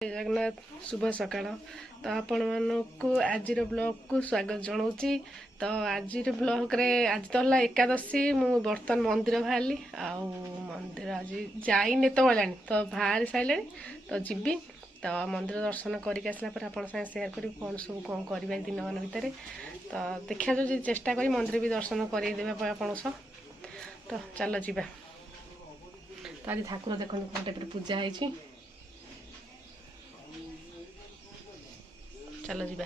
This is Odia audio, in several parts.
जगन्नाथ शुभ सकाळ तो आपण मानक आज ब्लॉग को स्वागत जनाऊँगी। तो आज ब्लॉग रे आज तो है एकादशी मु बर्तमान मंदिर बाहरी मंदिर आज जाइने तो गलानी तो बाहरी सारे तो जीवी तो मंदिर दर्शन करके आसला पर आपन साथ शेयर करी कौन सब कौन करबा दिन मान भितर तो देखा जो चेष्टा करी मंदिर भी दर्शन करदेवे आपन सह तो चलो जीवा। तो आज ठाकुर देखो कौन टाइप पूजा है चलो जीवा।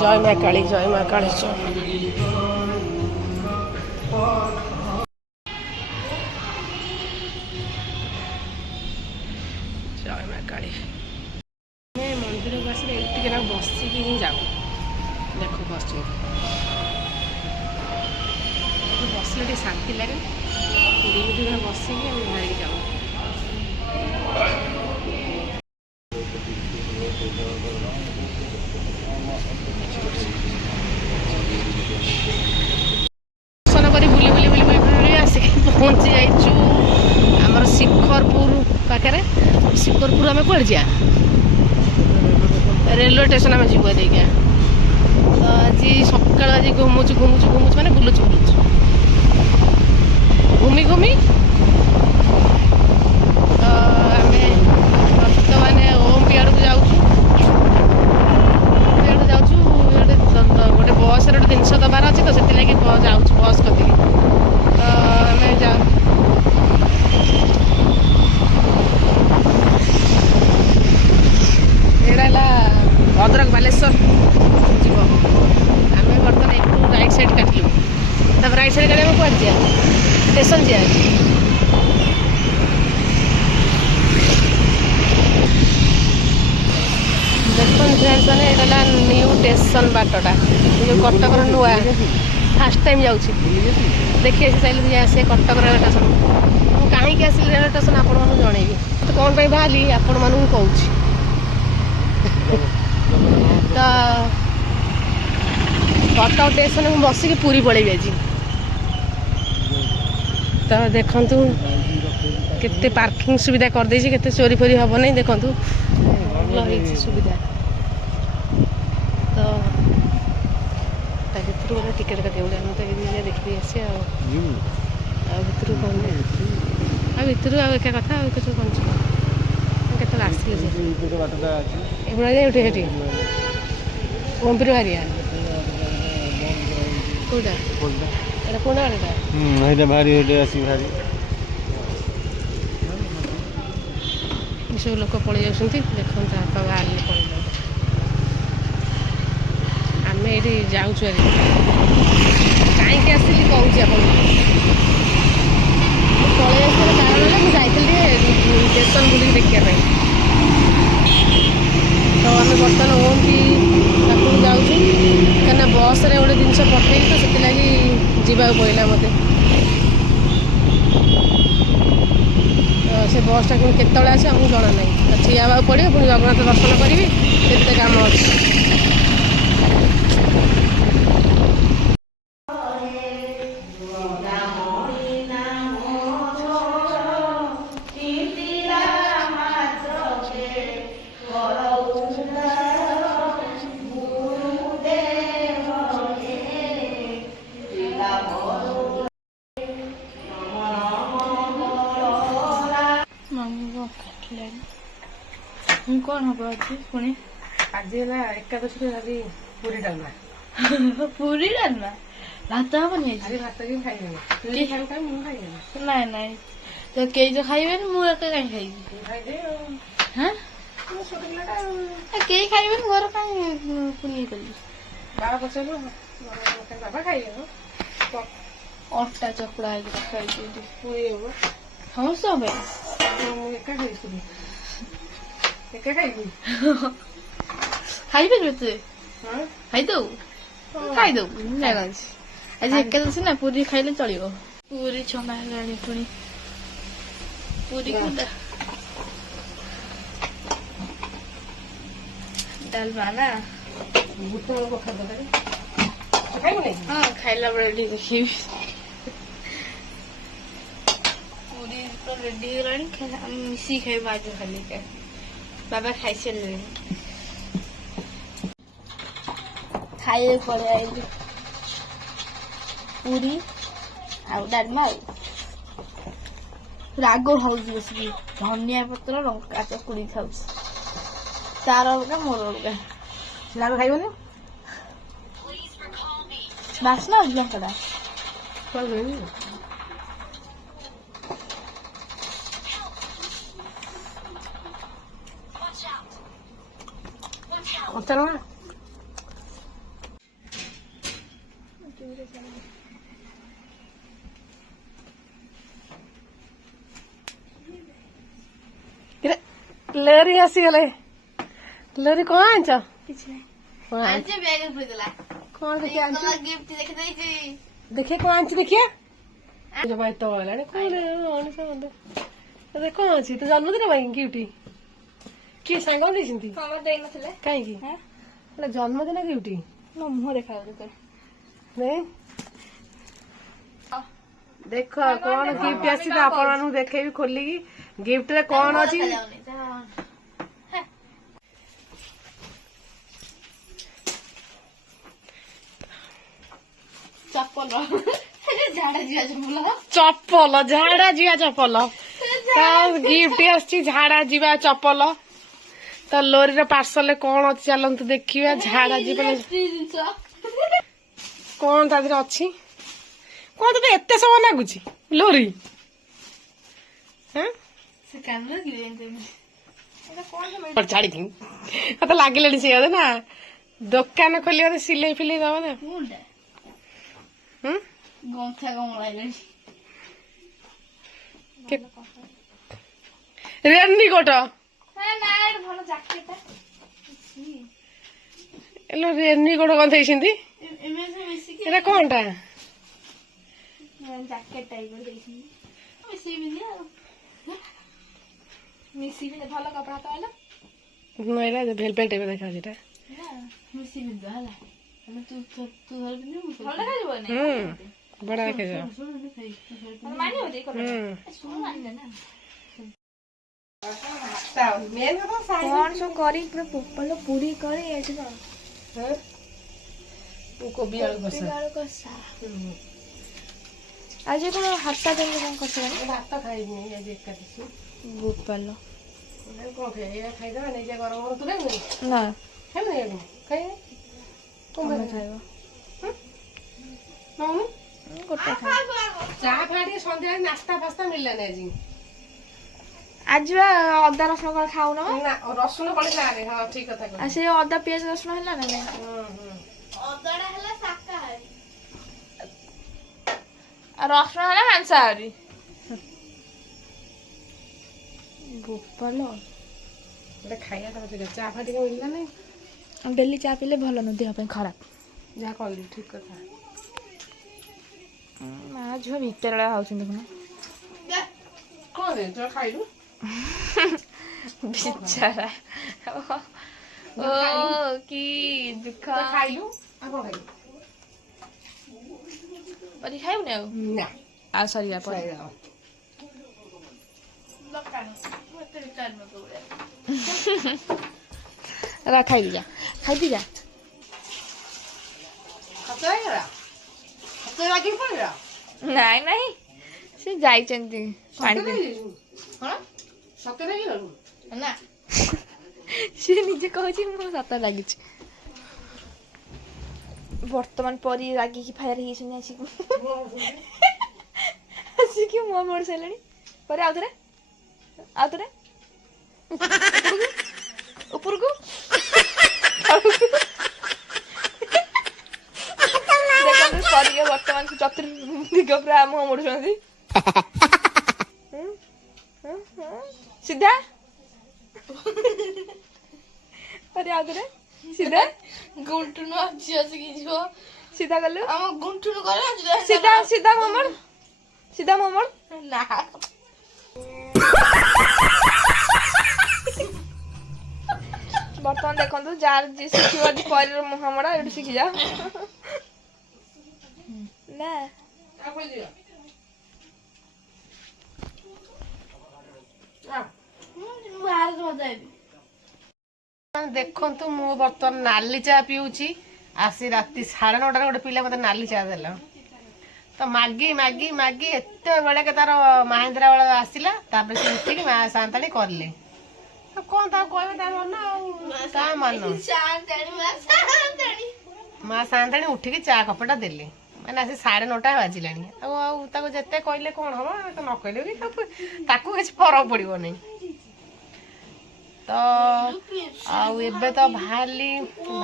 जय माँ काली जय माँ काली जय माँ काली मंदिर को आस बसिक ही जाऊ देख बस बसले शांति लगे दिन बसिक बाहर जाऊ। दर्शन कर बुली बुली बुली बुली आसिक पहुँची जाइचु आमर शिखरपुर पाखे शिखरपुर आम कौन जा रेलवे स्टेशन आम जीव देखिए तो आज सका आज घुमुचु घुमुचु घुमुचु मैंने बुलुचु बुलुचु घूमी घूमी तो आम बर्तमान ओम पी आड़ जाऊँ गोटे बस रे जिनस दबार अच्छे तो से जाऊँ बस कति तो आम जा भद्रक बालेश्वर जीव आम बर्तमान एक राइट साइड काटलु तब राइट साइड काटे कौन जा स्टेशन जा देखते फ्रेंड्स मैंने यहाँ न्यू स्टेशन बाटटा जो कटक नुआ फास्ट टाइम जाऊँ देखिए चलिए आसे कटक रेलवे स्टेशन मुझे कहीं आसिली रेलवे स्टेशन आपण मानू जनइबी तो कौन पर बाहरी आपण मानू कहूँ तो कटक स्टेशन में बसिक पूरी पलैबी आज तो देखु केते पार्किंग सुविधा कर देछि केते चोरी फोरी हम नहीं देखु भल सुविधा तो भर गए टिकेट काटे तो देखिए आसी भर कौन भर एका कथा कौन के आसिले ओमपुर बाहरिया कौटा कौटा कौटा भारी भारी सब लोक पलि जाऊँ देखते आप बाहर पलि आम ये जाऊँ कहीं आसिली कहूँ आप पलि कारण मुझे स्टेशन बुल देखा तो आम बर्तमान ओम की जाऊँ कहीं बस रे गोटे जिनस पठे तो से जावाक पड़ा मत से बसटा पुणी केतले आसे आमको जना ना ठिया हाँ पड़े पुणी जगन्नाथ दर्शन करी केते काम अच्छे कौन हम पुणी आज एकादशी आज पूरी डालमा पूरी डालमा भात हबनी आज भात भी खाइबे ना ना तो कई जो खाइबे मुझे कहीं खाइबी हाँ कई खाइबे घर कहीं पुणी कली बाबा पचारू बाबा खाइबे अटा चकड़ा है पूरी हम हम सब एका खाई एका खाइबी खाइबे तू खाई दो खाई दो आज एकादशी ना पूरी खाइले चलो ପୁରୀ ଛଣା ହେଲାଣି ପୁଣି ପୁରୀ କୁଣ୍ଡା ଡାଲମା ନା ବୁଟ କଖାରୁ ତରକାରୀ ଖାଇବୁନି? ହଁ ଖାଇଲା ବେଳେ ଟିକେ ଦେଖିବି ପୁରୀ ତ ରେଡି ହେଇଗଲାଣି ଆମେ ମିଶିକି ଖାଇବୁ ଆଜି ଖାଲି ବାବା ଖାଇସାରିଲେଣି ଖାଇବାକୁ ପଳେଇ ଆଇଲି ପୁରୀ ଆଉ ଡାଲମା ଆଉ ରାଗ ହଉଛି ବସିକି ଧନିଆ ପତ୍ର ଲଙ୍କା ଚକୁଡ଼ି ଖାଉଛି ତାର ଅଲଗା ମୋର ଅଲଗା ରାଗ ଖାଇବନି? ବାସ୍ନା ଅଛି ଲଙ୍କାଟା କଞ୍ଚା ଲଙ୍କା ଲେରି ଆସିଗଲେ ଲେରି କଣ ଆଣିଛ? କିଛି କଣ ଆଣିଛ? ବ୍ୟାଗରେ ପୁରେଇଦେଲା କଣ ଦେଖି ଆଣିଛ? ଗିଫ୍ଟ ଦେଖିଦେଇଛି ଦେଖେ କଣ ଆଣିଛି ଦେଖିଆ ଜମା ଏତେ ହେଲାଣି କଣ ମଣିଷ ମତେ କଣ ଅଛି ତୋ ଜନ୍ମଦିନ ପାଇଁ ଗିଫ୍ଟ କିଏ ସାଙ୍ଗ ଦେଇଛନ୍ତି? ମାମା ଦେଇନଥିଲେ କାହିଁକି ଜନ୍ମଦିନ ଗିଫ୍ଟ ମୋ ମୁହଁ ଦେଖାଯାଉଛି ଦେଖ କଣ ଗିଫ୍ଟ ଆସିଛି ତ ଆପଣ ମାନଙ୍କୁ ଦେଖେଇବି ଖୋଲିକି ଗିଫ୍ଟ ରେ କଣ ଅଛି ଚପଲ ଝାଡା ଯିବା ଚପଲ ଗିଫ୍ଟ ଆସିଛି ଝାଡା ଯିବା ଚପଲ ତ ଲୋରିର ପାର୍ସଲରେ କଣ ଅଛି ଚାଲନ୍ତୁ ଦେଖିବା ଝାଡା ଯିବା କଣ ତା ଦେହରେ ଅଛି କଣ ତତେ ଏତେ ସମୟ ଲାଗୁଛି ଲୋରି ଛାଡିକି ମତେ ଲାଗିଲାଣି ସେ ନା ଦୋକାନ ଖୋଲିବା ସିଲେଇ ଫିଲେଇ ଦବ ନା ଗନ୍ଥା କମଳା ହେଲାଣି ରେନି କୋଟ ଭଲ ଜ୍ୟାକେଟ ରେନି କୋଟ ଗନ୍ଧେଇଛନ୍ତି ଏଟା କଣଟା ଜ୍ୟାକେଟ ଟାଇପ ଦେଇଛନ୍ତି ମିଶିବି ଆଉ ମିଶିବି ଭଲ କପଡା ତ ହେଲା ଏଇଟା ଭେଲଭେଟ ଟାଇପ ଦେଖାଯାଉଛି ଏଟା ମିଶିବି ହେଲା ତୁ ଭଲ ଦେଖାଯିବନି ବଢିଆ ଦେଖାଯିବ କଣ ସବୁ କରି ପୁରା ପୋପଲ ପୁରୀ କରି ଏଠି କଣ କୋବି ଆଳୁ କଷା ଆଜି କଣ ହାତ ଦେଲେ କଣ କରିସାରିଲାଣି ଭାତ ଖାଇବି ଆଜି ଏକାଦଶୀ ଗୋପାଲ କଣ ଖାଇଦବା ନେଇଯା ଗରମ ଗରମ ତୁ ଖାଇବୁ ନା ଖାଇବୁ ଖାଇବେ କଣ ଖାଇବ ଗୋଟେ ଚା ଫା ଟିକେ ସନ୍ଧ୍ୟାରେ ନାସ୍ତା ଫାସ୍ତା ମିଳିଲାନି ଆଜି ଆଜି ବା ଅଦା ରସୁଣ କଣ ଖାଉନ ରସୁଣ ପଡିଲା ହଁ ଠିକ କଥା ଆଉ ସେ ଅଦା ପିଆଜ ରସୁଣ ହେଲା ନା ଅଦାଟା ହେଲା ଶାକାହାରୀ ଆଉ ରସୁଣ ହେଲା ମାଂସାହାରୀ ଗୋପାଲ ଗୋଟେ ଖାଇବା କଥା ଚା ଫା ଟିକେ ମିଳିଲାନି ଡେଲି ଚା ପିଇଲେ ଭଲ ନୁହେଁ ଦେହ ପାଇଁ ଖରାପ ଯାହା କହିଲି ଠିକ କଥା ମା ଝିଅ ଭିତରେ ବେଳେ ଖାଉଛନ୍ତି କଣ ରେ ତୁ ଖାଇଲୁ ବିଚାରା ଓ କି ଦୁଃଖ ଖାଇଲୁ ଆଉ କଣ ଖାଇଲୁ ପରି ଖାଇବୁନି ଆଉ ନା ଆଉ ସରିଲା ପରେ ଖାଇବି ଯା ନାଇଁ ନାଇଁ ସେ ଯାଇଛନ୍ତି ପାଣି ନା ସିଏ ନିଜେ କହୁଛି ମୁଁ ସତ ଲାଗୁଛି ବର୍ତ୍ତମାନ ପରି ରାଗିକି ଫାୟାର ହେଇଛନ୍ତି ଆସିକି ମୁହଁ ମୋଡ଼ି ସାରିଲେଣି ପରେ ଆଉଥରେ ଉପରକୁ ଦେଖନ୍ତୁ ପରିକ ବର୍ତ୍ତମାନ ଚତୁର୍ଦିଗ ପୁରା ମୁହଁ ମୋଡୁଛନ୍ତି ସିଧା ଆଉଥରେ ସିଧା ଗୁଣ୍ଠୁନୁ ଅଛି ଆସିକି ଯିବ ସିଧା କଲୁ ଆମ ଗୁଣ୍ଠୁନୁ କରେ ସିଧା ସିଧା ମୋମର सीधा मोमोड़ ନା बर्तमान देखो जार जी शिखिब आज परीर मुहामड़ा ये शिखि जा ना ବାହାରେ ମଜା ହେବି ଦେଖନ୍ତୁ ମୁଁ ବର୍ତ୍ତମାନ ନାଲି ଚା ପିଉଛି ଆସି ରାତି 9:30 ଗୋଟେ ପିଲା ମୋତେ ନାଲି ଚା ଦେଲା ତ ମାଗି ମାଗି ମାଗି ଏତେବେଳେ ତାର ମାହେନ୍ଦ୍ରା ବେଳ ଆସିଲା ତାପରେ ସେ ଉଠିକି ମା ସାନ୍ତାଣୀ କରିଲେ କଣ ତାକୁ କହିବେ ତା ମନ ଆଉ ତା ମନ ମା ସାନ୍ତାଣୀ ଉଠିକି ଚା କପଟା ଦେଲେ ମାନେ ଆସି 9:30 ବାଜିଲାଣି ଆଉ ଆଉ ତାକୁ ଯେତେ କହିଲେ କଣ ହବ ନ କହିଲେ ବି ତାକୁ କିଛି ଫରକ ପଡ଼ିବନି ତ ଆଉ ଏବେ ତ ବାହାରିଲି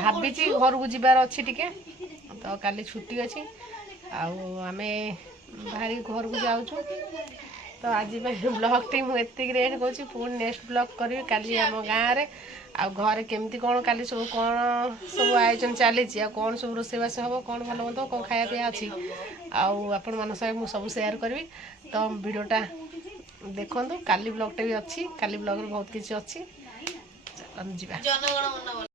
ଭାବିଛି ଘରକୁ ଯିବାର ଅଛି ଟିକେ ତ କାଲି ଛୁଟି ଅଛି ଆଉ ଆମେ ବାହାରି ଘରକୁ ଯାଉଛୁ ତ ଆଜି ପାଇଁ ବ୍ଲଗ୍ଟି ମୁଁ ଏତିକିରେ ଏଣ୍ଡ କରୁଛି ପୁଣି ନେକ୍ସଟ ବ୍ଲଗ୍ କରିବି କାଲି ଆମ ଗାଁରେ ଆଉ ଘରେ କେମିତି କ'ଣ କାଲି ସବୁ କ'ଣ ସବୁ ଆୟୋଜନ ଚାଲିଛି ଆଉ କ'ଣ ସବୁ ରୋଷେଇବାସ ହେବ କ'ଣ ଭଲ ମନ୍ଦ କ'ଣ ଖାଇବା ପିଇବା ଅଛି ଆଉ ଆପଣମାନଙ୍କ ସହିତ ମୁଁ ସବୁ ସେୟାର କରିବି ତ ଭିଡ଼ିଓଟା ଦେଖନ୍ତୁ କାଲି ବ୍ଲଗ୍ଟା ବି ଅଛି କାଲି ବ୍ଲଗ୍ରେ ବହୁତ କିଛି ଅଛି ଯିବା ଜନଗଣ ମନ